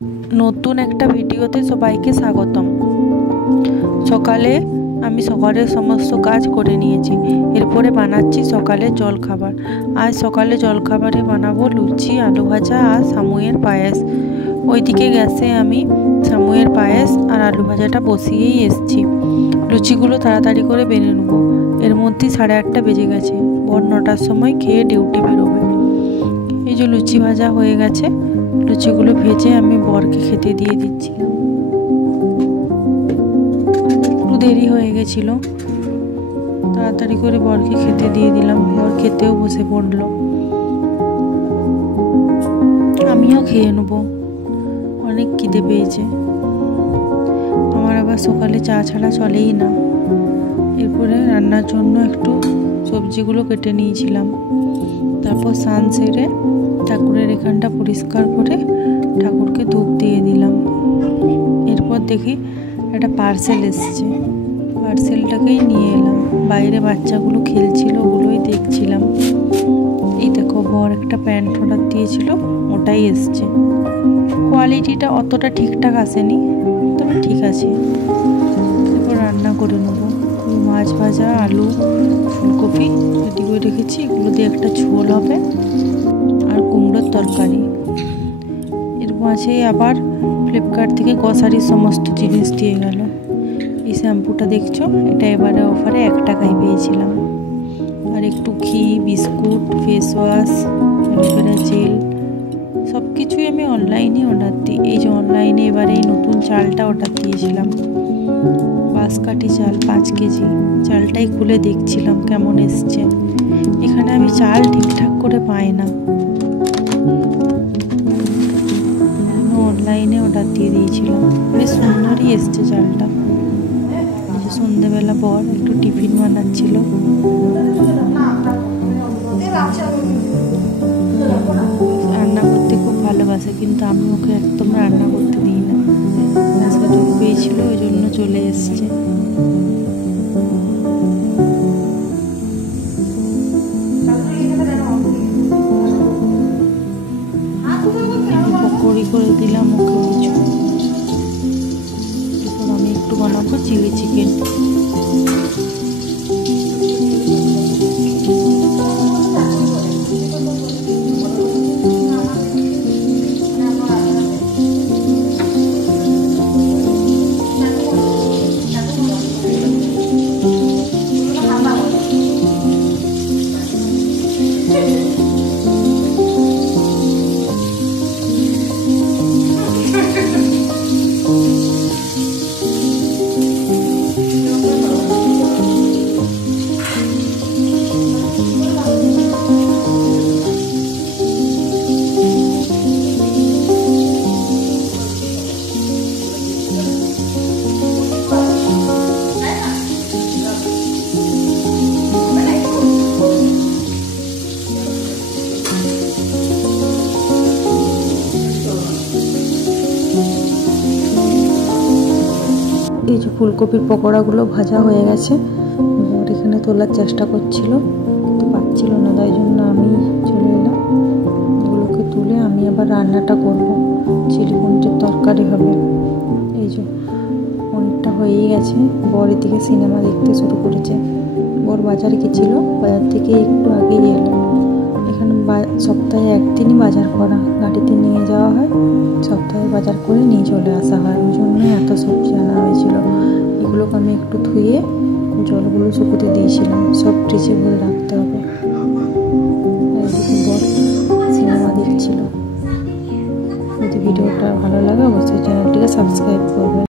নতুন একটা ভিডিওতে সবাইকে স্বাগতম। আমি সকালের সমস্ত কাজ করে নিয়েছি। এরপরে বানাচ্ছি সকালের জলখাবার। আজ সকালে জলখাবারে বানাবো লুচি, আলু ভাজা আর সামুয়ের পায়েস। ওইদিকে গ্যাসে আমি সামুয়ের পায়েস আর আলু ভাজাটা বসিয়েই এসছি। লুচিগুলো তাড়াতাড়ি করে বেনে নেবো। এর মধ্যেই 8:30 বেজে গেছে। ভোর 9টার সময় খেয়ে ডিউটি বেরোবে। এই যে লুচি ভাজা হয়ে গেছে। লুচিগুলো ভেজে আমি বরকে খেতে দিয়ে দিচ্ছি। একটু দেরি হয়ে গেছিল, তাড়াতাড়ি করে বরকে খেতে দিয়ে দিলাম। বর খেতেও বসে পড়লো। আমিও খেয়ে নেবো, অনেক খিদে পেয়েছে। আমার আবার সকালে চা ছাড়া চলেই না। এরপরে রান্নার জন্য একটু সবজিগুলো কেটে নিয়েছিলাম। তারপর স্নান সেরে ঠাকুরের এখানটা পরিষ্কার করে ঠাকুরকে ধূপ দিয়ে দিলাম। এরপর দেখি একটা পার্সেল এসছে। পার্সেলটাকেই নিয়ে এলাম। বাইরে বাচ্চাগুলো খেলছিল, ওগুলোই দেখছিলাম। এই দেখো, বর একটা প্যান্ট অর্ডার দিয়েছিল, ওটাই এসছে। কোয়ালিটিটা অতটা ঠিকঠাক আসেনি, তবে ঠিক আছে। এরপর রান্না করে নেবো। মাছ ভাজা, আলু, ফুলকপি রেডি করে রেখেছি। এগুলো দিয়ে একটা ঝোল হবে আর কুমড়োর তরকারি। এর মাঝেই আবার ফ্লিপকার্ট থেকে গ্রসারির সমস্ত জিনিস দিয়ে গেল। এই শ্যাম্পুটা দেখছো, এটা এবারে অফারে 1 টাকায় পেয়েছিলাম। আর একটু ঘি, biscuit, face wash, aloe vera gel, সব কিছুই আমি অনলাইনে অর্ডার দিই। এই যে অনলাইনে এবারে এই নতুন চালটা অর্ডার দিয়েছিলাম, বাঁশকাঠি চাল 5 কেজি। চালটাই খুলে দেখছিলাম কেমন এসছে। এখানে আমি চাল ঠিকঠাক করে পাই না, অনলাইনে অর্ডার দিয়ে দিয়েছিলাম। বেশ সুন্দরই এসছে চালটা। সন্ধ্যেবেলা বর একটু টিফিন বানাচ্ছিল। রান্না করতে খুব ভালোবাসে, কিন্তু আমি ওকে একদম রান্না করতে দিই না। আজকে দুধ পেয়েছিল, ওই জন্য চলে এসছে। পকোড়ি করে দিলাম ওকে কিছু। এরপর আমি একটু বানাবো চিলি চিকেন। এই যে ফুলকপির পকোড়াগুলো ভাজা হয়ে গেছে। আর এখানে তোলার চেষ্টা করছিল, তো পাচ্ছিল না, তাই জন্য আমি চলে এলাম। এগুলোকে তুলে আমি আবার রান্নাটা করব। চিলি পনিরের তরকারি হবে। এই যে পনিরটা হয়েই গেছে। বর এদিকে সিনেমা দেখতে শুরু করেছে। বর বাজারে গেছিল, বাজার থেকে একটু আগেই এলো। এখানে সপ্তাহে 1 দিনই বাজার করা, গাড়িতে নিয়ে যাওয়া হয়। সপ্তাহে বাজার করে নিয়ে চলে আসা হয়, ওই জন্য এত সবজি আনা হয়েছিল। এগুলোকে আমি একটু ধুয়ে জলগুলো শুকোতে দিয়েছিলাম, সব ফ্রিজে ভরে রাখতে হবে। এদিকে বর সিনেমা দেখছিল। যদি ভিডিওটা ভালো লাগে অবশ্যই চ্যানেলটিকে সাবস্ক্রাইব করবেন।